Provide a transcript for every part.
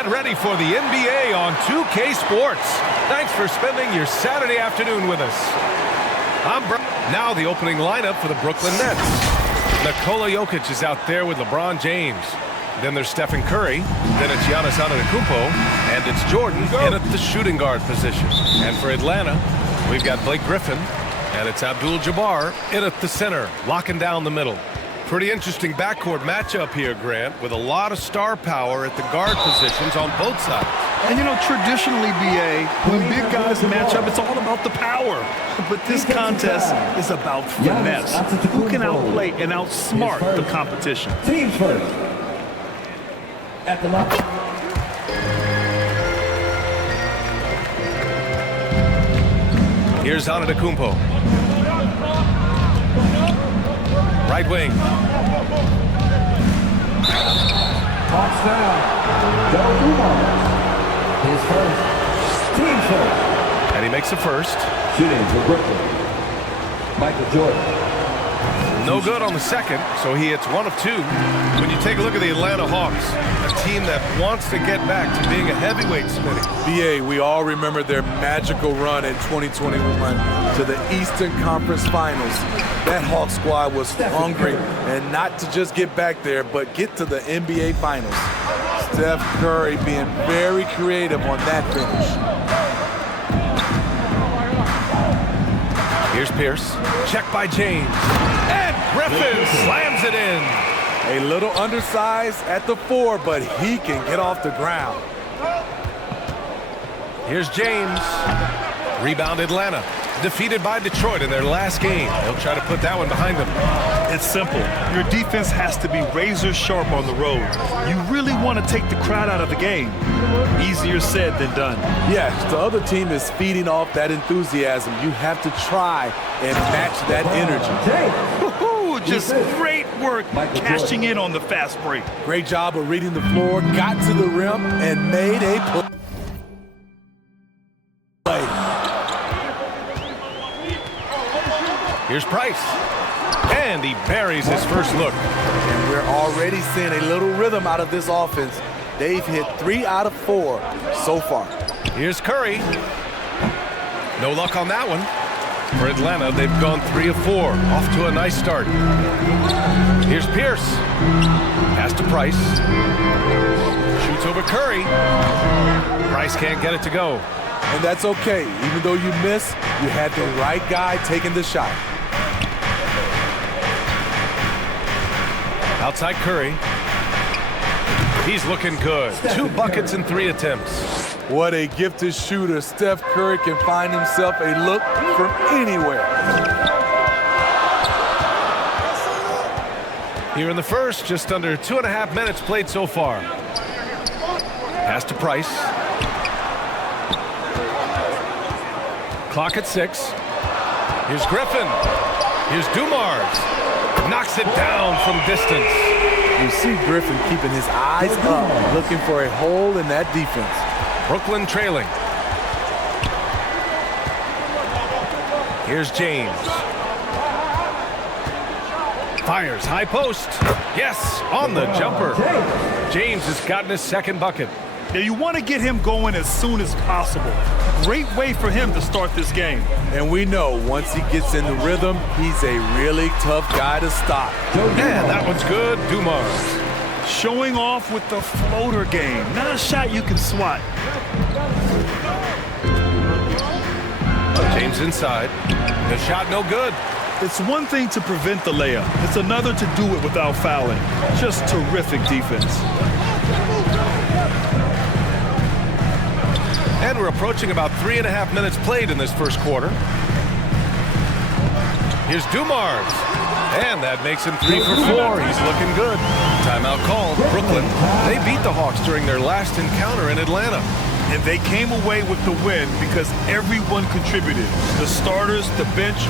Get ready for the NBA on 2K Sports. Thanks for spending your Saturday afternoon with us. Now the opening lineup for the Brooklyn Nets. Nikola Jokic is out there with LeBron James. Then there's Stephen Curry. Then it's Giannis Antetokounmpo. And it's Jordan in at the shooting guard position. And for Atlanta, we've got Blake Griffin. And it's Abdul-Jabbar in at the center, locking down the middle. Pretty interesting backcourt matchup here, Grant, with a lot of star power at the guard positions on both sides. And you know, traditionally, BA, when big guys match up, it's all about the power. But this contest is about finesse. Who can outplay and outsmart the competition? Teams first. At the lock. Here's Antetokounmpo. Right wing. Hawks down. Joe Dumars. His first. Team first. And he makes the first. Shooting for Brooklyn. Michael Jordan. No good on the second, so he hits 1 of 2. When you take a look at the Atlanta Hawks, a team that wants to get back to being a heavyweight, Smitty. BA, we all remember their magical run in 2021 to the Eastern Conference Finals. That Hawks squad was hungry, and not to just get back there, but get to the NBA Finals. Steph Curry being very creative on that finish. Here's Pierce. Check by James. And Griffin slams it in. A little undersized at the 4, but he can get off the ground. Here's James. Rebound Atlanta. Defeated by Detroit in their last game. They'll try to put that one behind them. It's simple. Your defense has to be razor sharp on the road. You really want to take the crowd out of the game. Easier said than done. Yes, the other team is feeding off that enthusiasm. You have to try and match that energy. Woohoo! Just great work cashing in on the fast break. Great job of reading the floor, got to the rim, and made a play. Here's Price. And he buries his first look. And we're already seeing a little rhythm out of this offense. They've hit 3 out of 4 so far. Here's Curry. No luck on that one. For Atlanta, they've gone 3 of 4. Off to a nice start. Here's Pierce. Pass to Price. Shoots over Curry. Price can't get it to go. And that's okay. Even though you miss, you had the right guy taking the shot. Outside Curry. He's looking good. 2 buckets and 3 attempts. What a gifted shooter. Steph Curry can find himself a look from anywhere. Here in the first, just under 2.5 minutes played so far. Pass to Price. Clock at 6. Here's Griffin. Here's Dumars. Knocks it down from distance. You see Griffin keeping his eyes up, looking for a hole in that defense. Brooklyn trailing. Here's James. Fires high post. Yes, on the jumper. James has gotten his second bucket. Now you want to get him going as soon as possible. Great way for him to start this game. And we know once he gets in the rhythm, he's a really tough guy to stop. Man, that one's good. Dumars. Showing off with the floater game. Not a shot you can swat. James inside. The shot no good. It's one thing to prevent the layup. It's another to do it without fouling. Just terrific defense. And we're approaching about 3.5 minutes played in this first quarter. Here's Dumars. And that makes him 3 for 4. He's looking good. Timeout called. Brooklyn. They beat the Hawks during their last encounter in Atlanta. And they came away with the win because everyone contributed. The starters, the bench,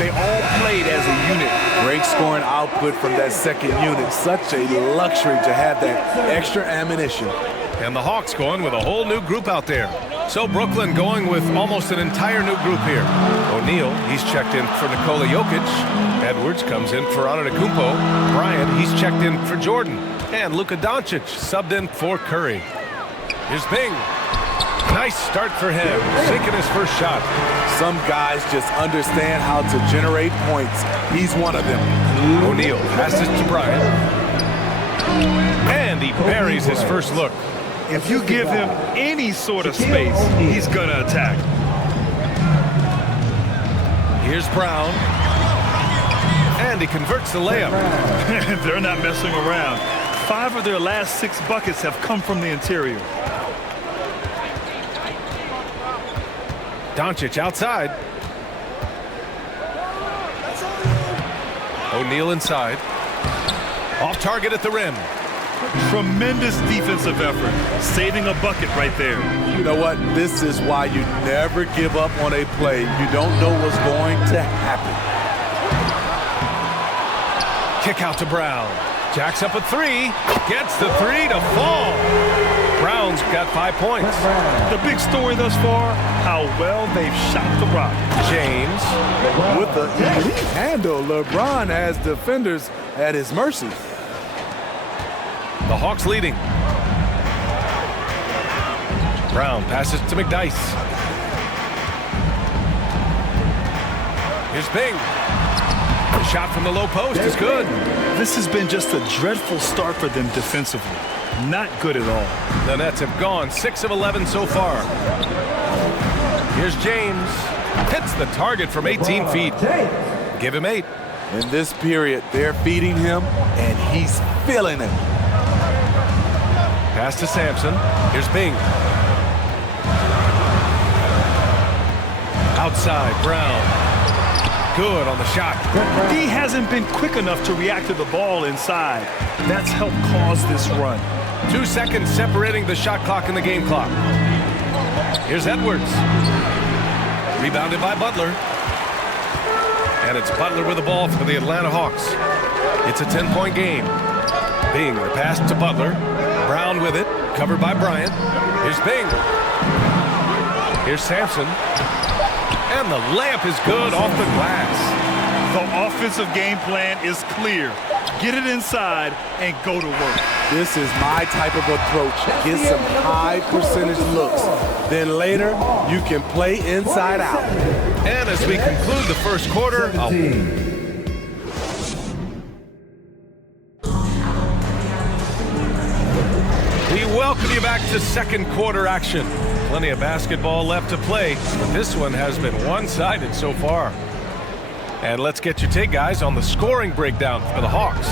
they all played as a unit. Great scoring output from that second unit. Such a luxury to have that extra ammunition. And the Hawks going with a whole new group out there. So Brooklyn going with almost an entire new group here. O'Neal, he's checked in for Nikola Jokic. Edwards comes in for Antetokounmpo. Bryant, he's checked in for Jordan. And Luka Doncic subbed in for Curry. Here's Bing. Nice start for him, sinking his first shot. Some guys just understand how to generate points. He's one of them. O'Neal passes to Bryant. And he buries his first look. If you give him any sort of space, he's going to attack. Here's Brown. And he converts the layup. They're not messing around. 5 of their last 6 buckets have come from the interior. Doncic outside. O'Neal inside. Off target at the rim. Tremendous defensive effort. Saving a bucket right there. You know what? This is why you never give up on a play. You don't know what's going to happen. Kick out to Brown. Jacks up a 3. Gets the 3 to fall. Brown's got 5 points. The big story thus far, how well they've shot the rock. James. With the elite handle, LeBron has defenders at his mercy. The Hawks leading. Brown passes to McDyess. Here's Bing. The shot from the low post is good. This has been just a dreadful start for them defensively. Not good at all. The Nets have gone 6 of 11 so far. Here's James. Hits the target from 18 feet. Give him 8. In this period, they're feeding him, and he's feeling it. Pass to Sampson. Here's Bing. Outside, Brown. Good on the shot. D hasn't been quick enough to react to the ball inside. That's helped cause this run. 2 seconds separating the shot clock and the game clock. Here's Edwards. Rebounded by Butler. And it's Butler with the ball for the Atlanta Hawks. It's a 10-point game. Bing, the pass to Butler. Brown with it, covered by Bryant. Here's Bing. Here's Sampson. And the layup is good off the glass. The offensive game plan is clear. Get it inside and go to work. This is my type of approach. Get some high percentage looks. Then later, you can play inside out. And as we conclude the first quarter, we welcome you back to second quarter action. Plenty of basketball left to play, but this one has been one-sided so far. And let's get your take, guys, on the scoring breakdown for the Hawks.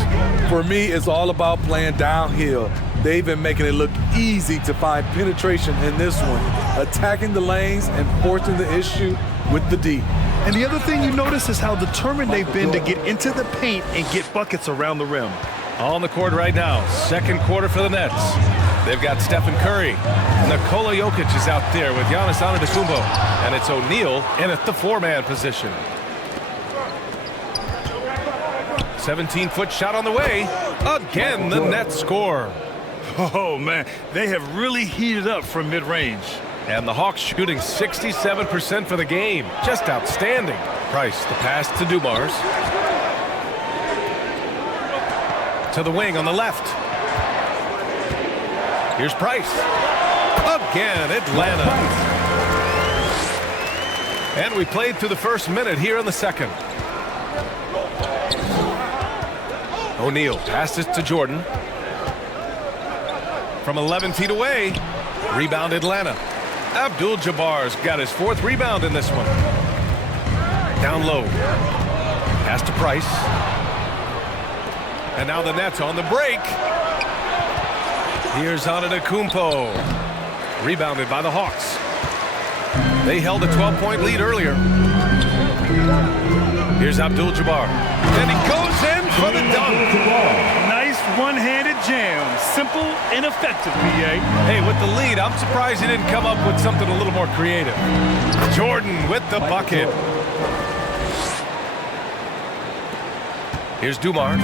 For me, it's all about playing downhill. They've been making it look easy to find penetration in this one, attacking the lanes and forcing the issue with the D. And the other thing you notice is how determined they've been to get into the paint and get buckets around the rim. On the court right now, second quarter for the Nets. They've got Stephen Curry. Nikola Jokic is out there with Giannis Antetokounmpo. And it's O'Neal in at the 4-man position. 17-foot shot on the way. Again, the Nets score. Oh, man, they have really heated up from mid-range. And the Hawks shooting 67% for the game. Just outstanding. Price, the pass to Dumars. To the wing on the left. Here's Price. Again, Atlanta. And we played through the first minute here in the second. O'Neal passes to Jordan. From 11 feet away. Rebound Atlanta. Abdul-Jabbar's got his 4th rebound in this one. Down low. Pass to Price. And now the Nets on the break. Here's Antetokounmpo. Rebounded by the Hawks. They held a 12-point lead earlier. Here's Abdul-Jabbar. And he goes in for the dunk. Nice one-handed jam. Simple and effective, B.A. Hey, with the lead, I'm surprised he didn't come up with something a little more creative. Jordan with the bucket. Here's Dumars.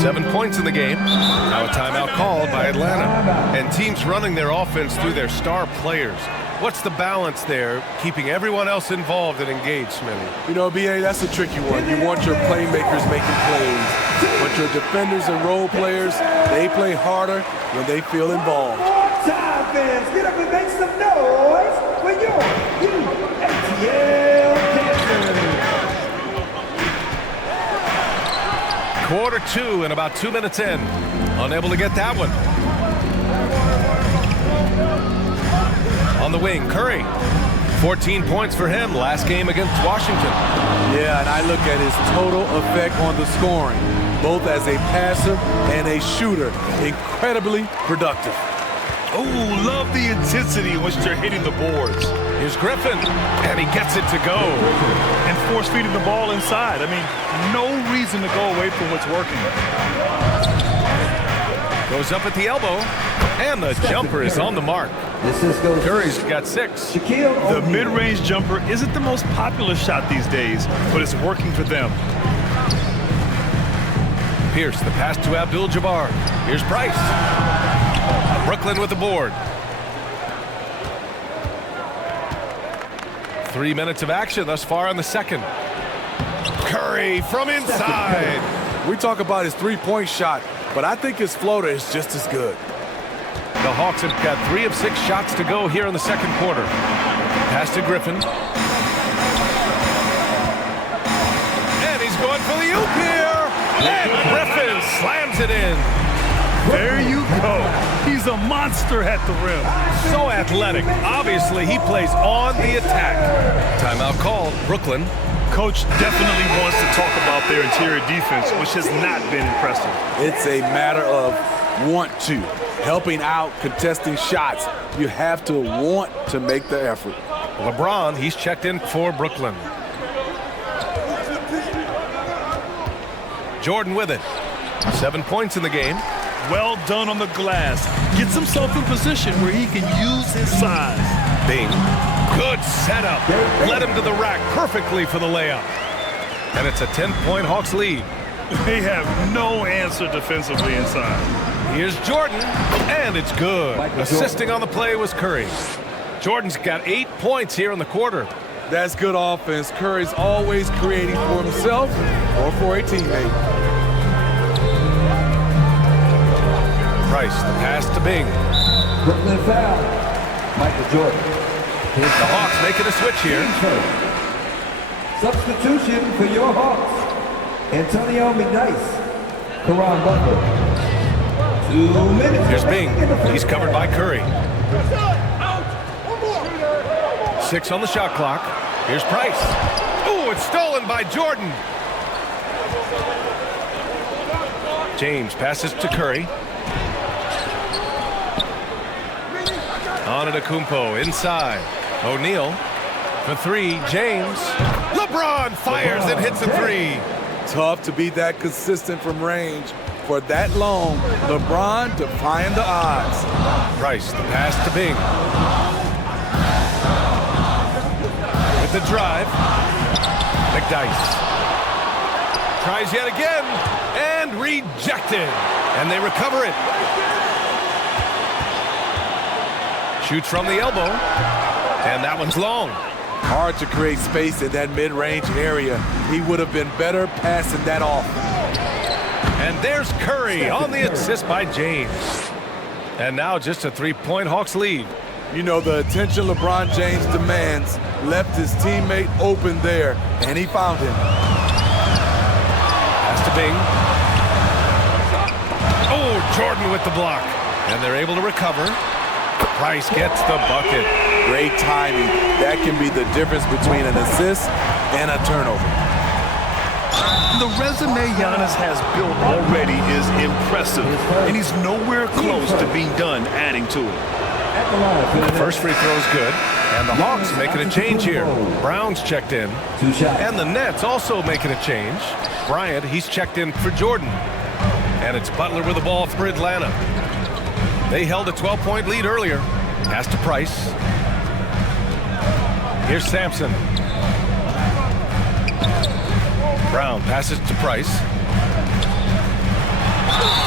7 points in the game. Now a timeout called by Atlanta. And teams running their offense through their star players. What's the balance there, keeping everyone else involved and engaged, Smitty? You know, B.A., that's a tricky one. You want your playmakers making plays. But your defenders and role players, they play harder when they feel involved. time, fans. Get up and make some noise for your UATL Panthers. Quarter 2 and about 2 minutes in. Unable to get that one. On the wing, Curry. 14 points for him last game against Washington. Yeah, and I look at his total effect on the scoring, both as a passer and a shooter. Incredibly productive. Oh, love the intensity in which they're hitting the boards. Here's Griffin, and he gets it to go. And force feeding the ball inside. I mean, no reason to go away from what's working. Goes up at the elbow, and the jumper is on the mark. Curry's got 6. The mid-range jumper isn't the most popular shot these days, but it's working for them. Pierce, the pass to Abdul-Jabbar. Here's Price. Brooklyn with the board. 3 minutes of action thus far in the second. Curry from inside. We talk about his three-point shot, but I think his floater is just as good. The Hawks have got 3 of 6 shots to go here in the second quarter. Pass to Griffin. And he's going for the oop here. And Griffin slams it in. There you go. He's a monster at the rim. So athletic. Obviously, he plays on the attack. Timeout called. Brooklyn. Coach definitely wants to talk about their interior defense, which has not been impressive. It's a matter of want to. Helping out, contesting shots. You have to want to make the effort. LeBron, he's checked in for Brooklyn. Jordan with it. 7 points in the game. Well done on the glass. Gets himself in position where he can use his size. Bing. Good setup. Led him to the rack perfectly for the layup. And it's a 10-point Hawks lead. They have no answer defensively inside. Here's Jordan, and it's good. Assisting on the play was Curry. Jordan's got 8 points here in the quarter. That's good offense. Curry's always creating for himself or for a teammate. Price, the pass to Bing. Brooklyn foul. Michael Jordan. The Hawks making a switch here. Substitution for your Hawks. Antonio McNice. Karan Butler. 2 minutes. Here's Bing. He's covered by Curry. 6 on the shot clock. Here's Price. Oh, it's stolen by Jordan. James passes to Curry. On to Kumpo inside. O'Neal for 3. James. LeBron fires and hits a 3. Tough to be that consistent from range for that long. LeBron defying the odds. Price, the pass to Bing. With the drive. McDyess. Tries yet again. And rejected. And they recover it. Shoots from the elbow. And that one's long. Hard to create space in that mid-range area. He would have been better passing that off. And there's Curry on the assist by James. And now just a 3-point Hawks lead. You know, the attention LeBron James demands left his teammate open there, and he found him. Pass to Bing. Oh, Jordan with the block. And they're able to recover. Price gets the bucket. Great timing. That can be the difference between an assist and a turnover. The resume Giannis has built already is impressive, and he's nowhere close to being done adding to it. First free throw is good, and the Hawks making a change here. Brown's checked in, and the Nets also making a change. Bryant, he's checked in for Jordan, and it's Butler with the ball for Atlanta. They held a 12-point lead earlier. Pass to Price. Here's Sampson. Brown passes to Price.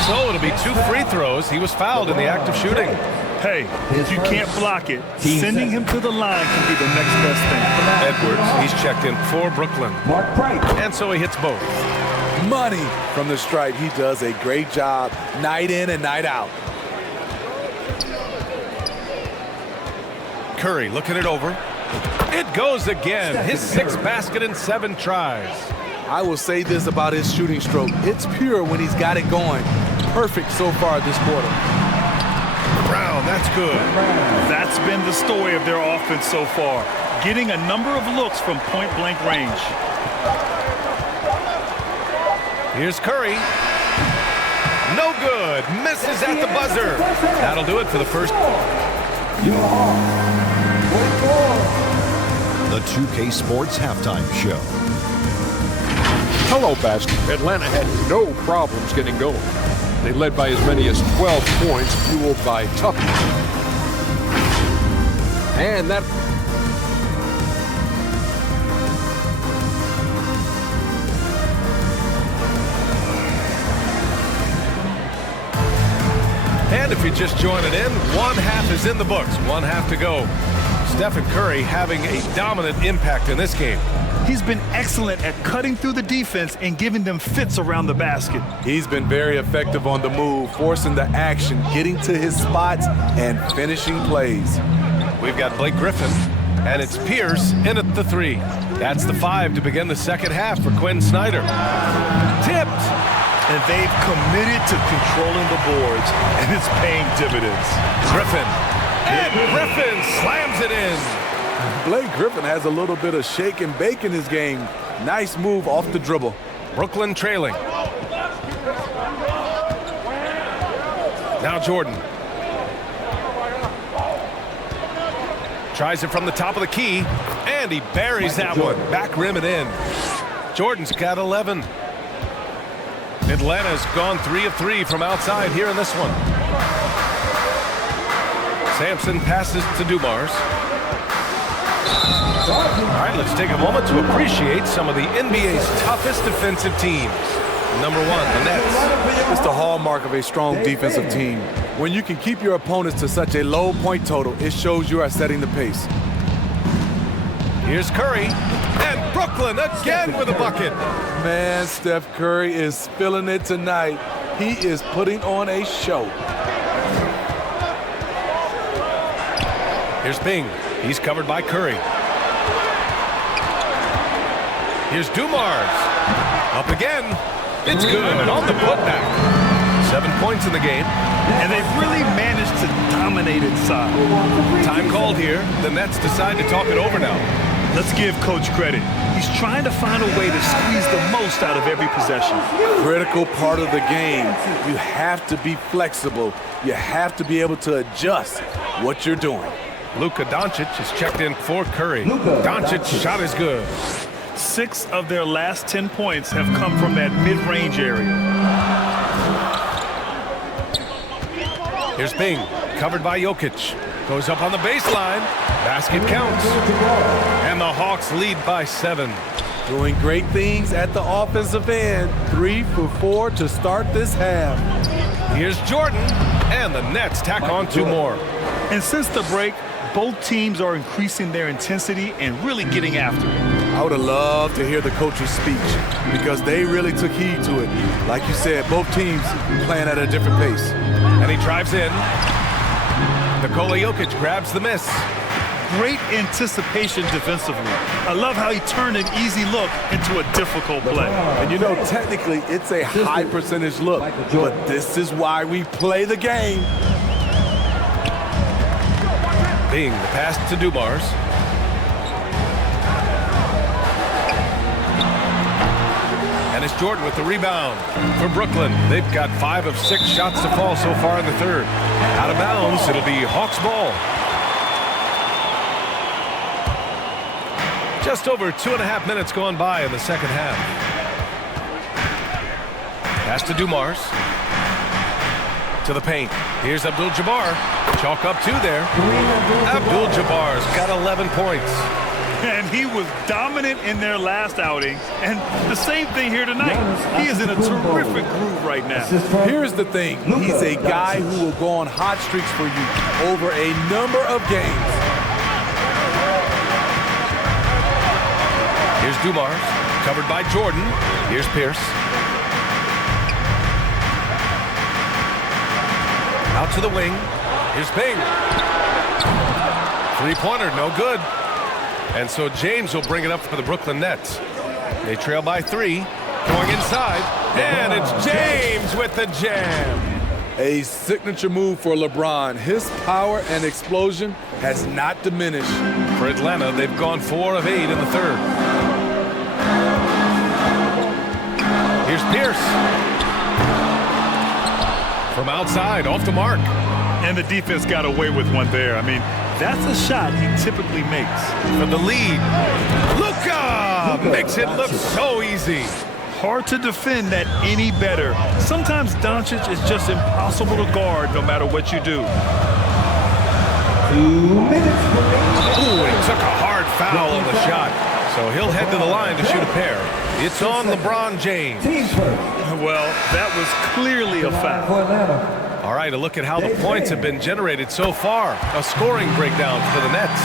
So it'll be 2 free throws. He was fouled in the act of shooting. Hey, if you can't block it, sending him to the line can be the next best thing. Edwards, he's checked in for Brooklyn. Mark Price. And so he hits both. Money from the stripe. He does a great job night in and night out. Curry looking it over. It goes again. His 6th basket in 7 tries. I will say this about his shooting stroke. It's pure when he's got it going. Perfect so far this quarter. Brown, that's good. That's been the story of their offense so far. Getting a number of looks from point-blank range. Here's Curry. No good. Misses at the buzzer. That'll do it for the first. The 2K Sports Halftime Show. Hello, Basket. Atlanta had no problems getting going. They led by as many as 12 points, fueled by toughness. And that... And if you're just joining in, 1 half is in the books. 1 half to go. Stephen Curry having a dominant impact in this game. He's been excellent at cutting through the defense and giving them fits around the basket. He's been very effective on the move, forcing the action, getting to his spots, and finishing plays. We've got Blake Griffin, and it's Pierce in at the 3. That's the 5 to begin the second half for Quinn Snyder. Tipped. And they've committed to controlling the boards, and it's paying dividends. Griffin. And Griffin slams it in. Blake Griffin has a little bit of shake and bake in his game. Nice move off the dribble. Brooklyn trailing. Now Jordan. Tries it from the top of the key, and he buries that one. Back rim and in. Jordan's got 11. Atlanta's gone 3 of 3 from outside here in this one. Sampson passes to Dumars. All right, let's take a moment to appreciate some of the NBA's toughest defensive teams. Number 1, the Nets. It's the hallmark of a strong defensive team. When you can keep your opponents to such a low point total, it shows you are setting the pace. Here's Curry, and Brooklyn again with a bucket. Man, Steph Curry is feeling it tonight. He is putting on a show. Here's Bing. He's covered by Curry. Here's Dumars. Up again. It's good on the putback. 7 points in the game. And they've really managed to dominate inside. Time called here. The Nets decide to talk it over now. Let's give Coach credit. He's trying to find a way to squeeze the most out of every possession. Critical part of the game. You have to be flexible. You have to be able to adjust what you're doing. Luka Doncic is checked in for Curry. Doncic shot is good. 6 of their last 10 points have come from that mid-range area. Here's Bing, covered by Jokic. Goes up on the baseline. Basket counts. And the Hawks lead by 7. Doing great things at the offensive end. 3 for 4 to start this half. Here's Jordan, and the Nets tack on 2 more. And since the break, both teams are increasing their intensity and really getting after it. I would have loved to hear the coach's speech because they really took heed to it. Like you said, both teams playing at a different pace. And he drives in. Nikola Jokic grabs the miss. Great anticipation defensively. I love how he turned an easy look into a difficult play. And you know, technically, it's a high percentage look, but this is why we play the game. Bing, the pass to Dumars. And it's Jordan with the rebound for Brooklyn. They've got 5 of 6 shots to fall so far in the third. Out of bounds, it'll be Hawks ball. Just over 2.5 minutes gone by in the second half. Pass to Dumars. To the paint. Here's Abdul-Jabbar. Chalk up 2 there. Abdul-Jabbar's got 11 points. And he was dominant in their last outing. And the same thing here tonight. He is in a terrific groove right now. Here's the thing. He's a guy who will go on hot streaks for you over a number of games. Here's Dumars, covered by Jordan. Here's Pierce. Out to the wing. Here's Bing. Three-pointer, no good. And so James will bring it up for the Brooklyn Nets. They trail by 3. Going inside. And it's James with the jam. A signature move for LeBron. His power and explosion has not diminished. For Atlanta, they've gone 4 of 8 in the third. Here's Pierce. From outside, off the mark. And the defense got away with one there. I mean, that's a shot he typically makes. For the lead, Luka makes it look so easy. Hard to defend that any better. Sometimes Doncic is just impossible to guard no matter what you do. 2 minutes remaining. Ooh, he took a hard foul on the shot. So he'll head to the line to shoot a pair. It's on LeBron James. Team first. Well, that was clearly a foul. For Atlanta. All right, a look at how the points have been generated so far. A scoring breakdown for the Nets.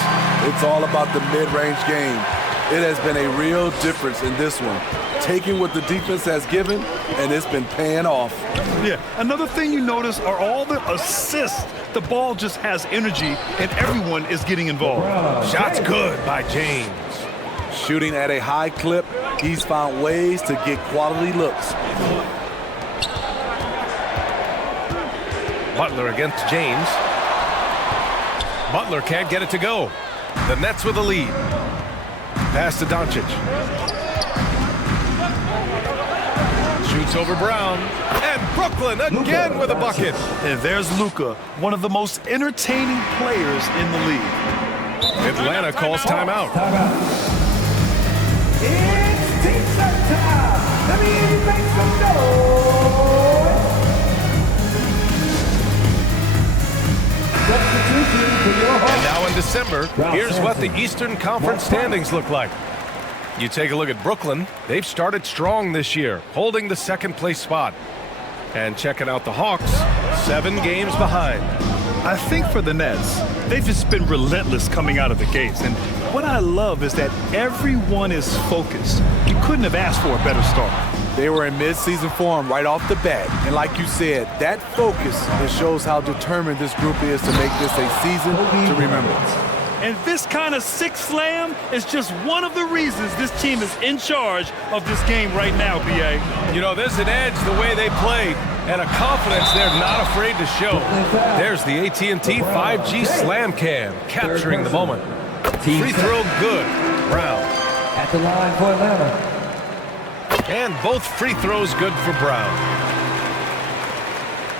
It's all about the mid-range game. It has been a real difference in this one. Taking what the defense has given, and it's been paying off. Yeah, another thing you notice are all the assists. The ball just has energy, and everyone is getting involved. Shots good by James. Shooting at a high clip, he's found ways to get quality looks. Butler against James. Butler can't get it to go. The Nets with the lead. Pass to Doncic. Shoots over Brown. And Brooklyn again with a bucket. And there's Luka, one of the most entertaining players in the league. Atlanta calls timeout. It's team set time. Let me hear you make some noise. Substitution for your And now in December, here's what the Eastern Conference standings look like. You take a look at Brooklyn. They've started strong this year, holding the second place spot. And checking out the Hawks, 7 games behind. I think for the Nets, they've just been relentless coming out of the gates. And what I love is that everyone is focused. You couldn't have asked for a better start. They were in mid-season form right off the bat. And like you said, that focus, it shows how determined this group is to make this a season to remember. And this kind of six slam is just one of the reasons this team is in charge of this game right now, B.A. You know, there's an edge the way they played and a confidence they're not afraid to show. There's the AT&T 5G Slam Cam capturing the moment. Free throw good. Brown. At the line for Atlanta. And both free throws good for Brown.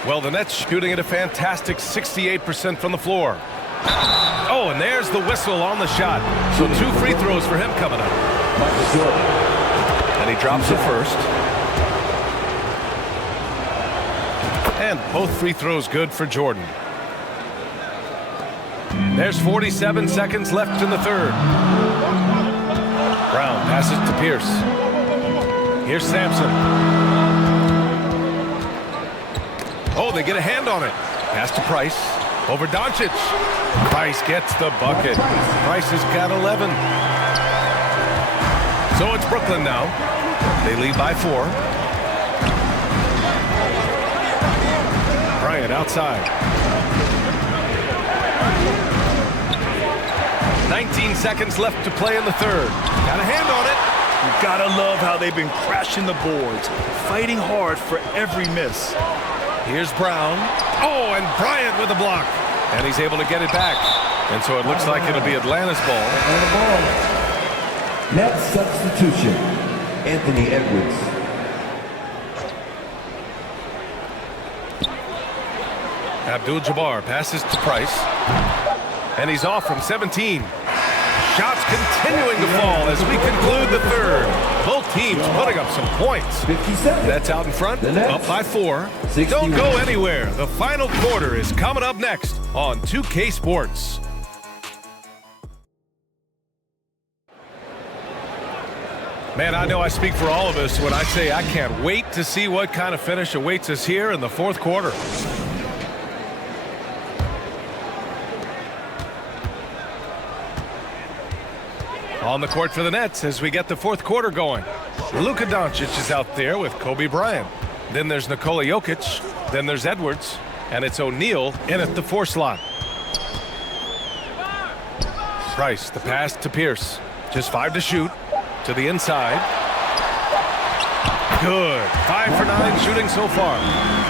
Well, the Nets shooting at a fantastic 68% from the floor. Oh, and there's the whistle on the shot. So 2 free throws for him coming up. Michael Jordan. And he drops it first. And both free throws good for Jordan. There's 47 seconds left in the third. Brown passes to Pierce. Here's Sampson. Oh, they get a hand on it. Pass to Price. Over Doncic. Price gets the bucket. Price has got 11. So it's Brooklyn now. They lead by 4. Bryant outside. 19 seconds left to play in the third. Got a hand on it. You gotta love how they've been crashing the boards, fighting hard for every miss. Here's Brown. Oh, and Bryant with the block. And he's able to get it back. And so it looks like it'll be Atlanta's ball. Atlanta ball. Next substitution. Anthony Edwards. Abdul-Jabbar passes to Price. And he's off from 17. Shots continuing to fall as we conclude the third. Both teams putting up some points. 50 seconds. That's out in front, up by 4. 61. Don't go anywhere. The final quarter is coming up next on 2K Sports. Man, I know I speak for all of us when I say I can't wait to see what kind of finish awaits us here in the fourth quarter. On the court for the Nets as we get the fourth quarter going. Luka Doncic is out there with Kobe Bryant. Then there's Nikola Jokic. Then there's Edwards. And it's O'Neal in at the 4 slot. Price, the pass to Pierce. Just 5 to shoot. To the inside. Good. 5 for 9 shooting so far.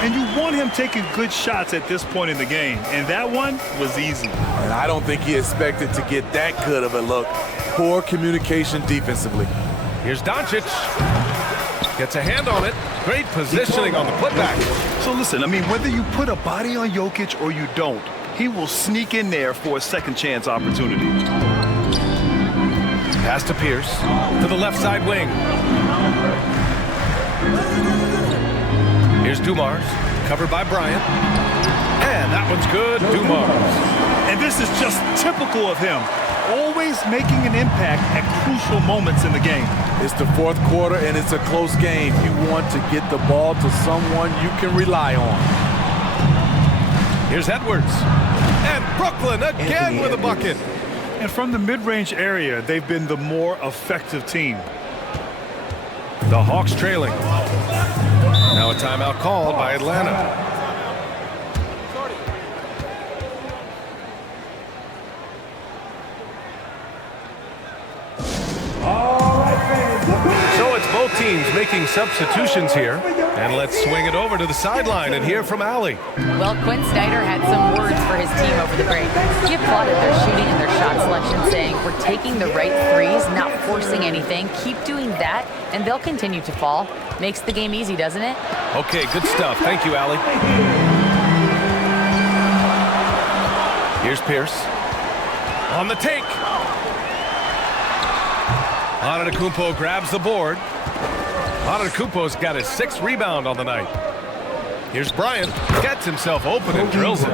And you want him taking good shots at this point in the game. And that one was easy. And I don't think he expected to get that good of a look. Poor communication defensively. Here's Doncic. Gets a hand on it. Great positioning on the putback. So listen, I mean, whether you put a body on Jokic or you don't, he will sneak in there for a second chance opportunity. Pass to Pierce. To the left side wing. Here's Dumars. Covered by Bryant. And that one's good. Dumars. And this is just typical of him. Always making an impact at crucial moments in the game. It's the fourth quarter, and it's a close game. You want to get the ball to someone you can rely on. Here's Edwards. And Brooklyn again with a bucket. And from the mid-range area, they've been the more effective team. The Hawks trailing. Now a timeout called by Atlanta. So it's both teams making substitutions here. And let's swing it over to the sideline and hear from Allie. Well, Quinn Snyder had some words for his team over the break. He applauded their shooting and their shot selection, saying, "We're taking the right threes, not forcing anything. Keep doing that, and they'll continue to fall." Makes the game easy, doesn't it? Okay, good stuff. Thank you, Allie. Here's Pierce. On the take. Antetokounmpo grabs the board. Antetokounmpo's got his 6th rebound on the night. Here's Bryant. Gets himself open and drills it.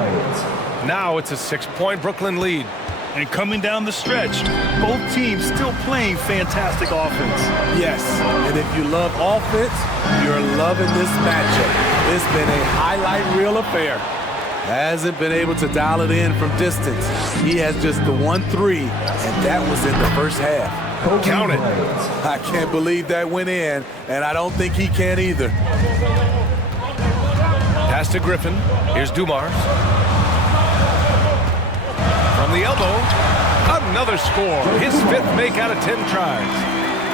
Now it's a 6-point Brooklyn lead. And coming down the stretch, both teams still playing fantastic offense. Yes, and if you love offense, you're loving this matchup. It's been a highlight reel affair. Hasn't been able to dial it in from distance. He has just the 1-3, and that was in the first half. Count it. I can't believe that went in, and I don't think he can either. Pass to Griffin. Here's Dumars. From the elbow, another score. His 5th make out of 10 tries.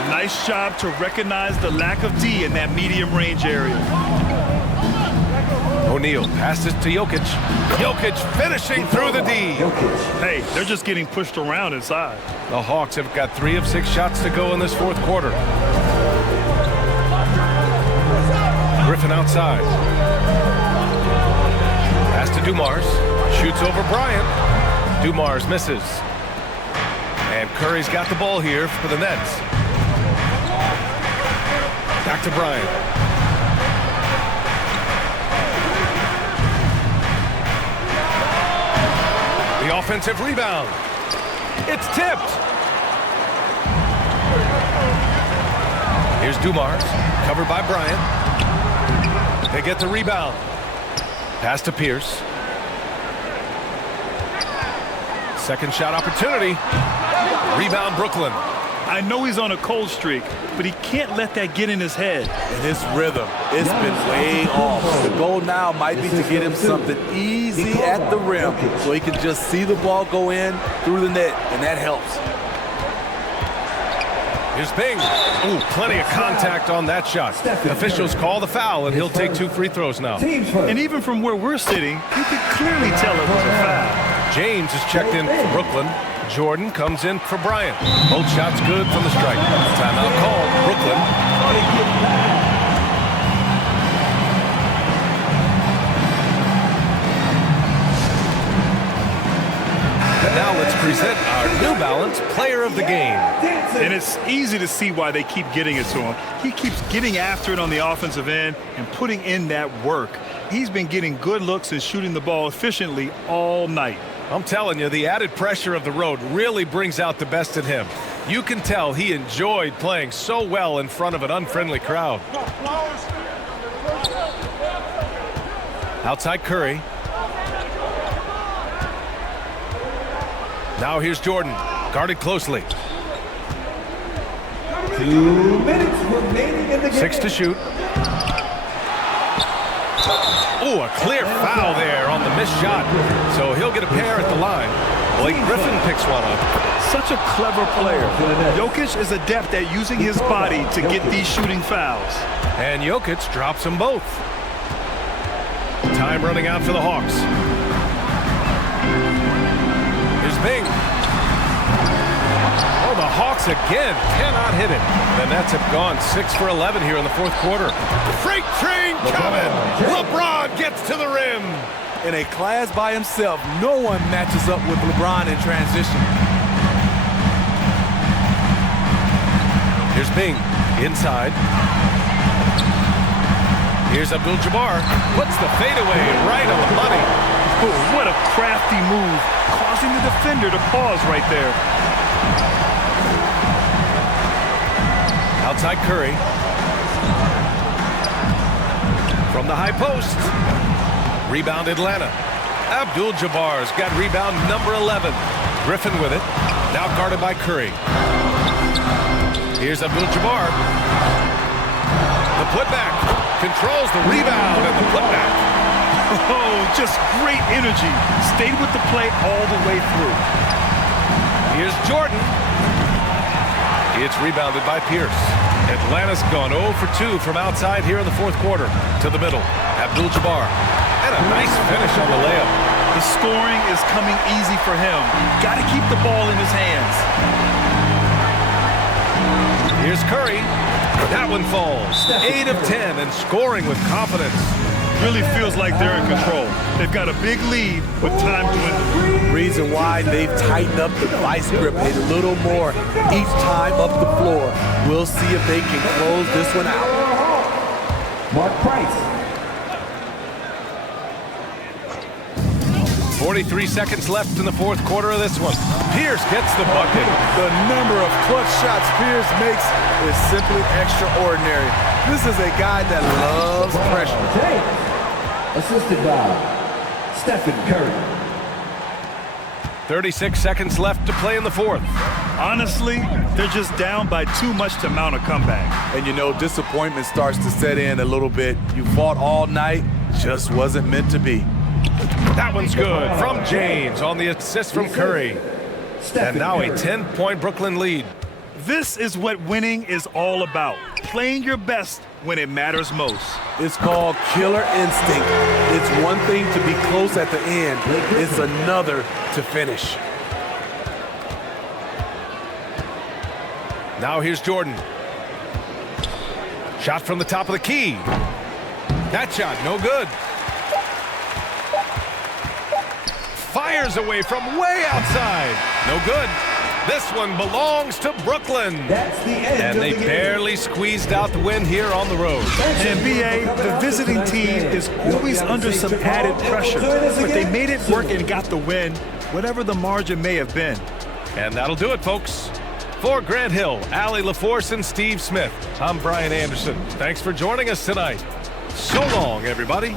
Nice job to recognize the lack of D in that medium range area. O'Neal passes to Jokic. Jokic finishing through the D. Hey, they're just getting pushed around inside. The Hawks have got 3 of 6 shots to go in this 4th quarter. Griffin outside. Pass to Dumars. Shoots over Bryant. Dumars misses. And Curry's got the ball here for the Nets. Back to Bryant. The offensive rebound. It's tipped. Here's Dumars, covered by Bryant. They get the rebound. Pass to Pierce. Second shot opportunity. Rebound Brooklyn. I know he's on a cold streak, but he can't let that get in his head. And his rhythm, it's been way off. The goal now might be to get him something easy at the rim so he can just see the ball go in through the net, and that helps. Here's Bing. Ooh, plenty of contact on that shot. Officials call the foul, and he'll take 2 free throws now. And even from where we're sitting, you can clearly tell it was a foul. James is checked in for Brooklyn. Jordan comes in for Bryant. Both shots good from the strike. Timeout called. Brooklyn. And now let's present our New Balance Player of the Game. And it's easy to see why they keep getting it to him. He keeps getting after it on the offensive end and putting in that work. He's been getting good looks and shooting the ball efficiently all night. I'm telling you, the added pressure of the road really brings out the best in him. You can tell he enjoyed playing so well in front of an unfriendly crowd. Outside Curry. Now here's Jordan, guarded closely. 2 minutes remaining in the game. 6 to shoot. Ooh, a clear foul there on the missed shot. So he'll get a pair at the line. Blake Griffin picks one up. Such a clever player. Jokic is adept at using his body to get these shooting fouls. And Jokic drops them both. Time running out for the Hawks. Here's Bing. Oh, the Hawks again cannot hit it. The Nets have gone 6 for 11 here in the fourth quarter. Freight train coming. LeBron gets to the rim. In a class by himself, no one matches up with LeBron in transition. Here's Bing inside. Here's Abdul-Jabbar. Puts the fadeaway right on the money. Oh, what a crafty move, causing the defender to pause right there. Outside Curry. From the high post. Rebound Atlanta. Abdul-Jabbar's got rebound number 11. Griffin with it. Now guarded by Curry. Here's Abdul-Jabbar. The putback. Controls the rebound and the putback. Oh, just great energy. Stayed with the play all the way through. Here's Jordan. It's rebounded by Pierce. Atlanta's gone 0 for 2 from outside here in the fourth quarter. To the middle. Abdul-Jabbar. And a nice finish on the layup. The scoring is coming easy for him. Got to keep the ball in his hands. Here's Curry. That one falls. 8 of 10 and scoring with confidence. Really feels like they're in control. They've got a big lead with time dwindling. Reason why they've tightened up the vice grip a little more each time up the floor. We'll see if they can close this one out. Mark Price. 43 seconds left in the fourth quarter of this one. Pierce gets the bucket. The number of clutch shots Pierce makes is simply extraordinary. This is a guy that loves pressure. Assisted by Stephen Curry. 36 seconds left to play in the fourth. Honestly, they're just down by too much to mount a comeback. And you know, disappointment starts to set in a little bit. You fought all night, just wasn't meant to be. That one's good from James on the assist from Curry. And now a 10-point Brooklyn lead. This is what winning is all about. Playing your best when it matters most. It's called killer instinct. It's one thing to be close at the end. It's another to finish. Now here's Jordan. Shot from the top of the key. That shot, no good. Fires away from way outside. No good. This one belongs to Brooklyn. That's the end And they barely squeezed out the win here on the road. And BA, the visiting team is always under some added pressure, but they made it work and got the win, whatever the margin may have been. And that'll do it, folks. For Grant Hill, Allie LaForce, and Steve Smith, I'm Brian Anderson. Thanks for joining us tonight. So long, everybody.